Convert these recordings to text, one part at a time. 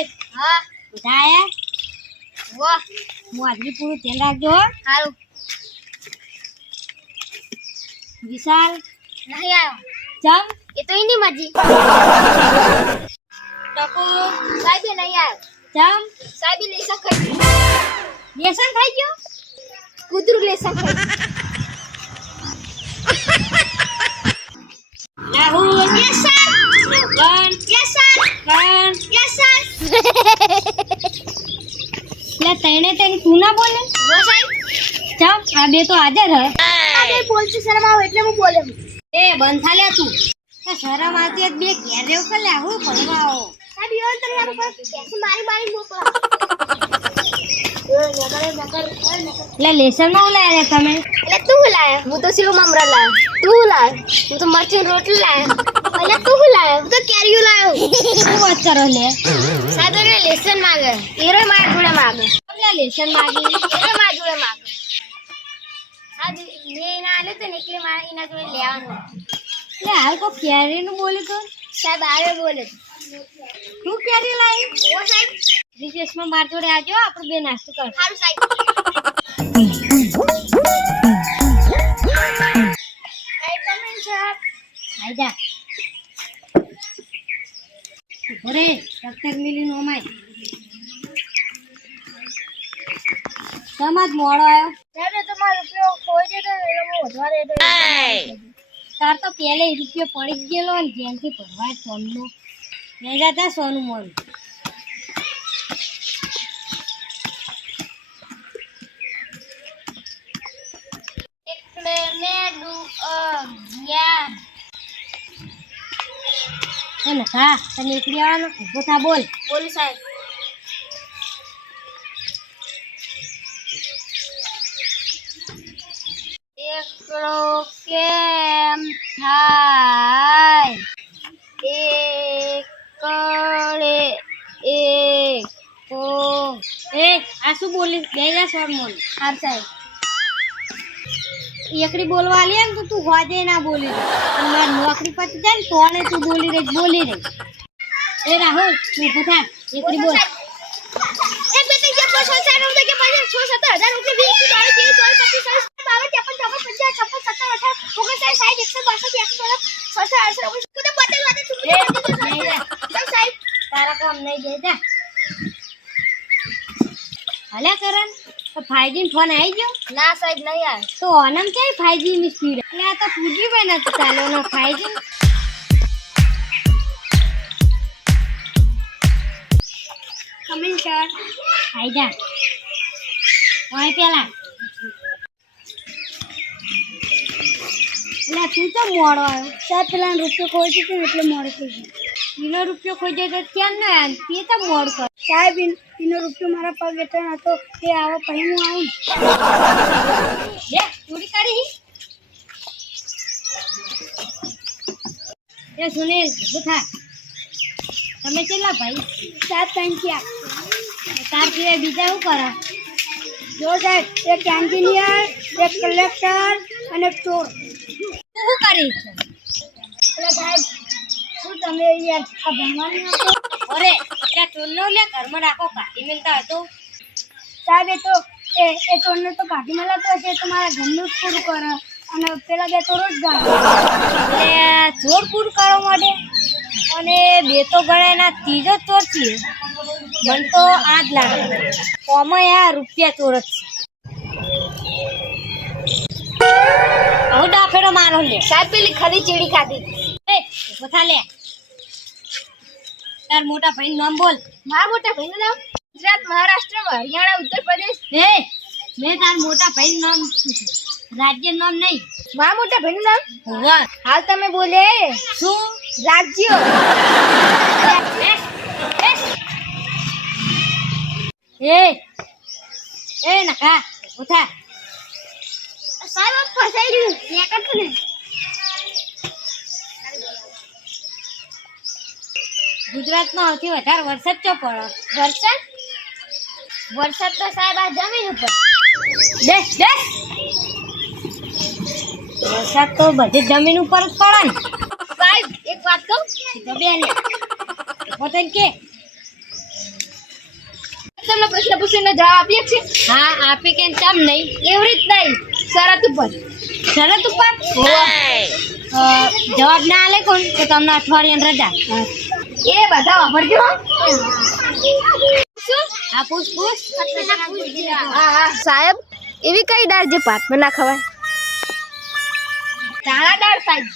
ઓય હા બધાયા વાહ મોજરી પૂરું ધ્યાન રાખજો હો. સારું વિશાલ નહીં આવ્યો જમ એ તો એની મરજી ટકો સાહેબ નહીં આવ્યો જમ સાહેબ લેસન ખાઈ લેસન થઈ ગયો કૂતરું લેસન ખાઈ રાહુલ યસ સર ગણ યસ સર ગણ યસ સર લે તને તું ના બોલે વો સાહેબ જમ આ બે તો હાજર હે આ બે બોલતી શરમ આવે એટલે હું બોલે એ બંધ થા લે તું તો શરમ આવતી હોય તો બે ઘેર રેવ કર લે હું ભણવા આવો સાહેબ યો તને યાર ઉપર કેસે મારી મારી મોકલા લે લેસન માં લાયા તમે એટલે તું લાયો હું તો સેવ મમરા લાયો તું લાયો હું તો મરચી રોટલી લાયો એટલે તું લાયો હું તો કેરીઓ લાયો શું વાત કરો લે સાહેબ એને લેસન માંગે એરો મારા જોડે માંગે લે લેસન માગી એરો મારા જોડે માંગે સાહેબ મે એના આલે તો નીકળે મારા એના જોડે લેવાનું લે હાલ કો કેરી નું બોલે તો સાહેબ આવે બોલે તું કેરી લાવી ઓ સાહેબ રિસેસ માં માર જોડે આજો આપણે બે નાસ્તો કર સારું સાહેબ આઈજા અરે ડોક્ટર મિલી નો માય સમાજ મોડો આવ્યો સાહેબ તમારો રૂપિયો ખોઈ જતો એટલે હું વધારે તાર તો પહેલે રૂપિયો પડી જ ગયેલો ને જેમથી ભરવાય સોનનું મેજા તા સોનું મોનું એટલે મેં ગયા એને હા તને નીકળી આવવાનું ઉભો થા બોલ બોલું સાહેબ એકલો કેમ થાય એકલે એકો એ આ શું બોલી બેજા સોન મોન હાર સાહેબ એકડી બોલવા લે ને તો તું હોજે ના બોલી રે અને મારી નોકરી પતી જાય ને તોને તું બોલી રે એ રાહુલ તું ઉભો થા એકડી બોલ એક બે ત્રણ ચાર પાંચ છ સાત આઠ નવ દસ અગિયાર 6 7 હજાર રૂપિયા 20 તારા કામ નહીં દે જા હાલે કરણ તો 5G ફોન આવી ગયો ના સાહેબ નહીં આવે તો ઓનમ છે 5G ની સ્પીડ એટલે આ તો 2G માં નથી ચાલ્યો ને 5G કમિંગ સર આઈ જા ઓય પેલા એટલે તું તો મોડો આવ્યો સાહેબ પેલા રૂપિયો ખોઈ દીધો એટલે મોડું થઈ ગયું કિલો રૂપિયો ખોઈ જાય તો ક્યાં ન આવ તે તો મોડ કર સાહેબ એનો રૂપિયો મારા પગ હેઠળ હતો એ આવો પછી હું આવું લે ચોરી કરી એ સુનિલ ઉઠા તમે કેટલા ભાઈ સાહેબ થેન્ક યુ તાર સિવાય બીજા શું કરો જો સાહેબ એક એન્જિનિયર એક કલેક્ટર અને એક ચોર તું શું કરીશ એટલે સાહેબ શું તમે યાર આ ભણવાનું હતો અરે એટલે ચોરનો લે ઘરમાં રાખો કાઢી મેલતા હતો સાહેબ એ ચોરને તો કાઢી મેલાતો હશે તો મારા ઘરનું જ પૂરું કરે અને પેલા બે તો રોજ ગાળે એટલે ચોર પૂરું કરવા માટે અને બે તો ગણાય ના ત્રીજો ચોર છે મને તો આ જ લાગે ઓમાં આ રૂપિયા ચોર જ છે હવે ડાફેડો મારો લે સાહેબ પેલી ખરી ચીડી ખાધી એ બધા લે તાર મોટા ભાઈ નામ બોલ મારા મોટા ભાઈનું નામ ગુજરાત મહારાષ્ટ્ર હરિયાણા ઉત્તર પ્રદેશ એ મેં તાર મોટા ભાઈ નામ પૂછ્યું રાજ્ય નામ નહીં મારા મોટા ભાઈનું નામ વાહ હાલ તમે બોલે શું રાજ્ય એ નકા ઉઠા સાહેબ ફસાઈ ગયું ત્યાં કરતો ને ગુજરાતમાં સૌથી વધારે વરસાદ ચો પડે વરસાદ તો સાહેબ આ જમીન ઉપર દેશ વરસાદ તો બધી જમીન ઉપર જ પડે ને સાહેબ એક વાત કહું તો બેન પોતે કે તમને પ્રશ્ન પૂછીને જવાબ આપીએ છીએ હા આપી કે ચમ નહીં એવી રીત નહીં શરત ઉપર શરત ઉપર જવાબ ના આલે કોણ તો તમને અઠવાડિયાની રજા એ બધા વાપરજો હા પૂછ હા સાહેબ એવી કઈ દાળ જે ભાતમાં ના ખવાય ધાણા દાળ સાહેબ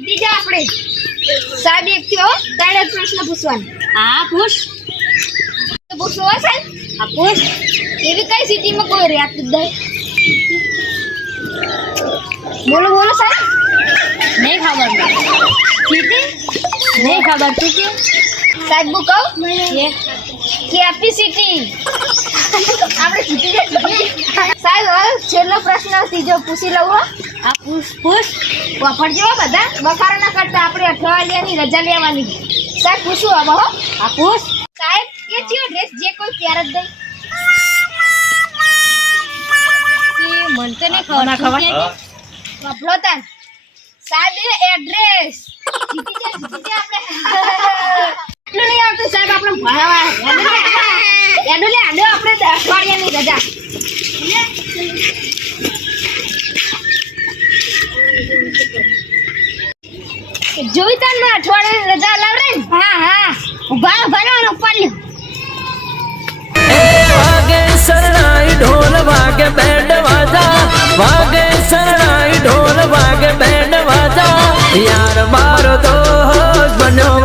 બીજા આપણે સાહેબ એક થયો ત્રણ જ પ્રશ્ન પૂછવાનો હા પૂછ તો પૂછવો હોય સાહેબ હા પૂછ એવી કઈ સિટીમાં કોઈ રહેતું જ નહીં બોલો બોલો સાહેબ નહીં ખબર સીટી નહીં ખબર તું કે સાહેબ હું કહું કે કેપેસિટી આપણે જીતી સાહેબ હવે છેલ્લો પ્રશ્ન ત્રીજો પૂછી લઉં હો હા પૂછ વાપરજો હો બધા બખારો ના કરતા આપણે અઠવાડિયાની રજા લેવાની સાહેબ પૂછું હવે હો હા પૂછ સાહેબ એ ચિયો ડ્રેસ જે કોઈ પહેર જ નહીં મન તો નહીં ખબર ના ખબર વાપરો તાન સાહેબ એ એડ્રેસ જીતી જાય આપણે એટલું નહીં આવતું સાહેબ આપણે ભણાવા એનો લે આડો આપણે અઠવાડિયાની રજા જોઈ તાન મેં અઠવાડિયાની રજા લાવડે હા ઉભા ભણવાનો ઉપર લ્યો વાગે શરણાઈ ઢોલ વાગે બેન્ડ વાજા વાગે શરણાઈ ઢોલ વાગે બેન્ડ વાજા યાર મારો દોસ્ત બન્યો